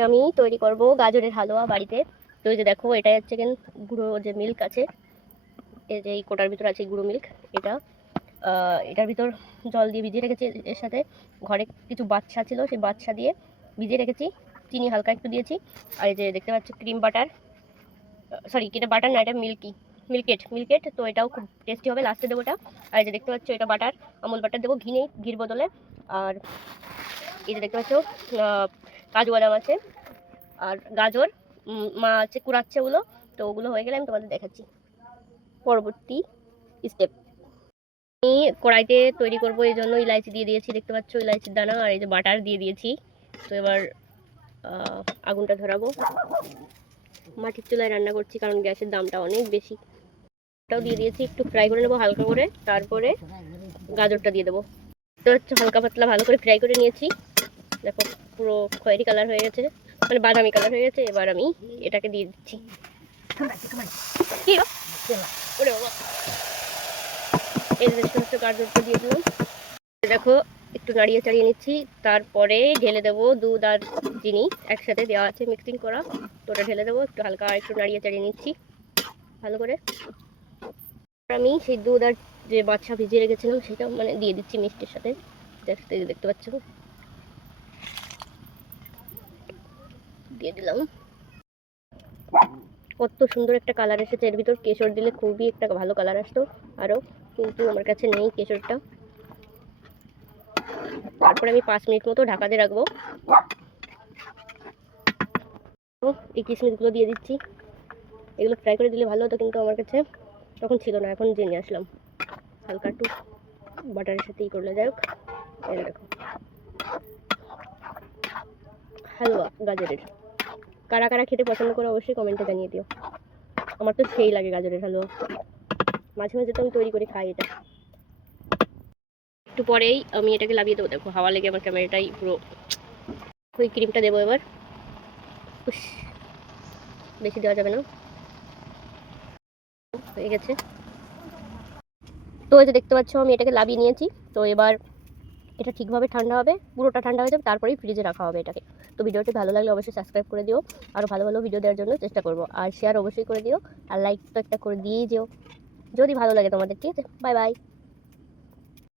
আমি তৈরি করব গাজরের হালুয়া বাড়িতে। তো এই যে দেখো, এটাই হচ্ছে গুঁড়ো যে মিল্ক আছে, এই যে এই কোটার ভিতর আছে গুঁড়ো মিল্ক। এটার ভিতর জল দিয়ে ভিজিয়ে রেখেছি। এর সাথে ঘরে কিছু বাচ্চা ছিল, সেই বাচ্চা দিয়ে ভিজিয়ে রেখেছি। চিনি হালকা একটু দিয়েছি। আর এই যে দেখতে পাচ্ছ ক্রিম বাটার, সরি এটা বাটার না, এটা মিল্কেট। তো এটাও খুব টেস্টি হবে, লাস্টে দেবো ওটা। আর এই যে দেখতে পাচ্ছ এটা বাটার, আমুল বাটার দেবো, ঘি নেই, ঘির বদলে। আর এই যে দেখতে পাচ্ছ কাজু বাদাম আছে আর গাজর মা আছে কুড়াচ্ছে ওগুলো। তো ওগুলো হয়ে গেলে আমি তোমাদের দেখাচ্ছি পরবর্তী স্টেপ। আমি কড়াইতে তৈরি করব, এই জন্য ইলাইচি দিয়ে দিয়েছি, দেখতে পাচ্ছ ইলাইচির দানা। আর এই যে বাটার দিয়ে দিয়েছি। তো এবার আগুনটা ধরাবো। মাটির চুলায় রান্না করছি কারণ গ্যাসের দামটা অনেক বেশি। ওটাও দিয়ে দিয়েছি, একটু ফ্রাই করে নেবো হালকা করে, তারপরে গাজরটা দিয়ে দেবো। তো হচ্ছে হালকা পাতলা ভালো করে ফ্রাই করে নিয়েছি। দেখো পুরো খয়েরি কালার হয়ে গেছে, মানে বাদামি কালার হয়ে গেছে। এবার আমি এটাকে দিয়ে দিচ্ছি। এই যে গাজরটা দিয়ে দিলাম। দেখো একটু নাড়িয়ে চাড়িয়ে নিচ্ছি, তারপরে ঢেলে দেবো দুধ আর চিনি একসাথে দেওয়া আছে মিক্সিং করা। তো ওটা ঢেলে দেবো, একটু হালকা আর একটু নাড়িয়ে চাড়িয়ে নিচ্ছি ভালো করে। আমি সেই দুধ আর যে বাচ্চা ভিজিয়ে রেখেছিলাম সেটা মানে দিয়ে দিচ্ছি মিষ্টির সাথে। দেখতে পাচ্ছ, দিয়ে দিলাম। কত সুন্দর একটা কালার এসেছে। এর ভিতর কেশর দিলে খুবই একটা ভালো কালার আসতো আরও, কিন্তু আমার কাছে নেই কেশরটা। তারপরে আমি 5 মিনিট মতো ঢাকা দিয়ে রাখবো। এই কিশমিশগুলো দিয়ে দিচ্ছি। এগুলো ফ্রাই করে দিলে ভালো হতো, কিন্তু আমার কাছে তখন ছিল না, এখন জেনে আসলাম। হালকা একটু বাটারের সাথে করলে যাই হোক। এই দেখো হালুয়া গাজরের, কারা কারা খেতে পছন্দ করে অবশ্যই কমেন্টে জানিয়ে দিও। আমার তো সেই লাগে গাজরের হালুয়া, মাঝে মাঝে তো আমি তৈরি করে খাই এটা। একটু পরেই আমি এটাকে লাগিয়ে দেবো। দেখো হাওয়া লেগে আমার ক্যামেরাটাই পুরো। ওই ক্রিমটা দেবো এবার, বেশি দেওয়া যাবে না, হয়ে গেছে। তো এই যে দেখতে পাচ্ছ আমি এটাকে লাভিয়ে নিয়েছি। তো এবার এটা ঠিকভাবে ঠান্ডা হবে, পুরোটা ঠান্ডা হয়ে যাবে, তারপরেই ফ্রিজে রাখা হবে এটাকে। তো ভিডিওটি ভালো লাগলে অবশ্যই সাবস্ক্রাইব করে দিও, আরও ভালো ভালো ভিডিও দেওয়ার জন্য চেষ্টা করবো। আর শেয়ার অবশ্যই করে দিও, আর লাইক তো একটা করে দিয়েই যেও যদি ভালো লাগে তোমাদের। ঠিক আছে, বাই বাই।